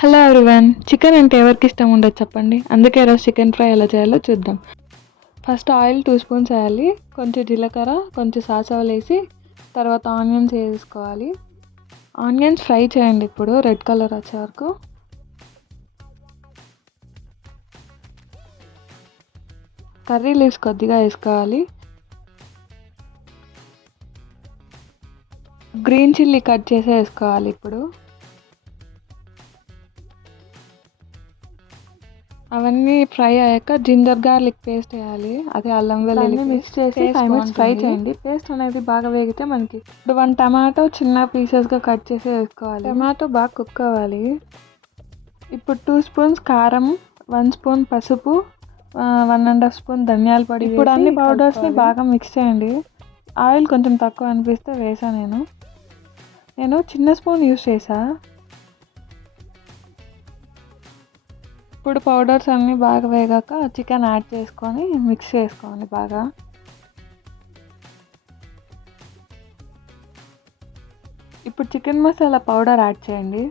Hello everyone. Chicken అంటే ఎవరికి ఇష్టం ఉండదు చెప్పండి. అందుకే ఈరోజు చికెన్ ఫ్రై ఎలా చేయాలో చూద్దాం. ఫస్ట్ ఆయిల్ 2 స్పూన్స్ వేయాలి. కొంచెం జీలకర్ర, కొంచెం సాసవలు వేసి తర్వాత ఆనియన్స్ వేసుకోవాలి. ఆనియన్స్ ఫ్రై చేయండి ఇప్పుడు రెడ్ కలర్ వచ్చే వరకు. కర్రీ లీవ్స్ కొద్దిగా వేసుకోవాలి. గ్రీన్ చిల్లీ కట్ చేసి వేసుకోవాలి ఇప్పుడు. అవన్నీ ఫ్రై అయ్యాక జింజర్ గార్లిక్ పేస్ట్ వేయాలి. అదే అల్లం వెల్లుల్లి మిక్స్ చేసి 5 మినిట్స్ ఫ్రై చేయండి. పేస్ట్ అనేది బాగా వేగితే మనకి ఇప్పుడు 1 టమాటో చిన్న పీసెస్గా కట్ చేసి వేసుకోవాలి. టమాటో బాగా కుక్ అవ్వాలి. ఇప్పుడు 2 స్పూన్స్ కారం, 1 స్పూన్ పసుపు, 1.5 స్పూన్ ధనియాల పొడి. ఇప్పుడు అన్ని పౌడర్స్ని బాగా మిక్స్ చేయండి. ఆయిల్ కొంచెం తక్కువ అనిపిస్తే వేసాను. నేను చిన్న స్పూన్ యూస్ చేసా. ఇప్పుడు పౌడర్స్ అన్నీ బాగా వేగాక చికెన్ యాడ్ చేసుకొని మిక్స్ చేసుకోండి బాగా. ఇప్పుడు చికెన్ మసాలా పౌడర్ యాడ్ చేయండి.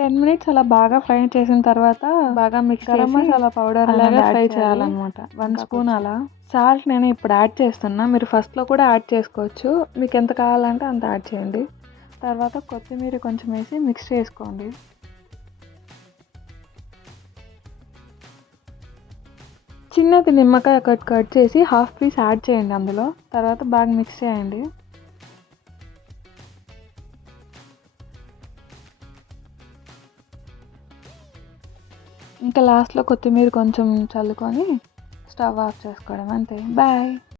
టెన్ మినిట్స్ అలా బాగా ఫ్రై చేసిన తర్వాత బాగా మిక్స్ గరం మసాలా పౌడర్ అలాగే ఫ్రై చేయాలన్నమాట. 1 స్పూన్ అలా. సాల్ట్ నేను ఇప్పుడు యాడ్ చేస్తున్నా. మీరు ఫస్ట్లో కూడా యాడ్ చేసుకోవచ్చు. మీకు ఎంత కావాలంటే అంత యాడ్ చేయండి. తర్వాత కొత్తిమీర కొంచెం వేసి మిక్స్ చేసుకోండి. చిన్నది నిమ్మకాయ కట్ చేసి హాఫ్ పీస్ యాడ్ చేయండి అందులో. తర్వాత బాగా మిక్స్ చేయండి. ఇంకా లాస్ట్లో కొత్తిమీర కొంచెం చల్లుకొని స్టవ్ ఆఫ్ చేసుకోవడం అంతే. బాయ్.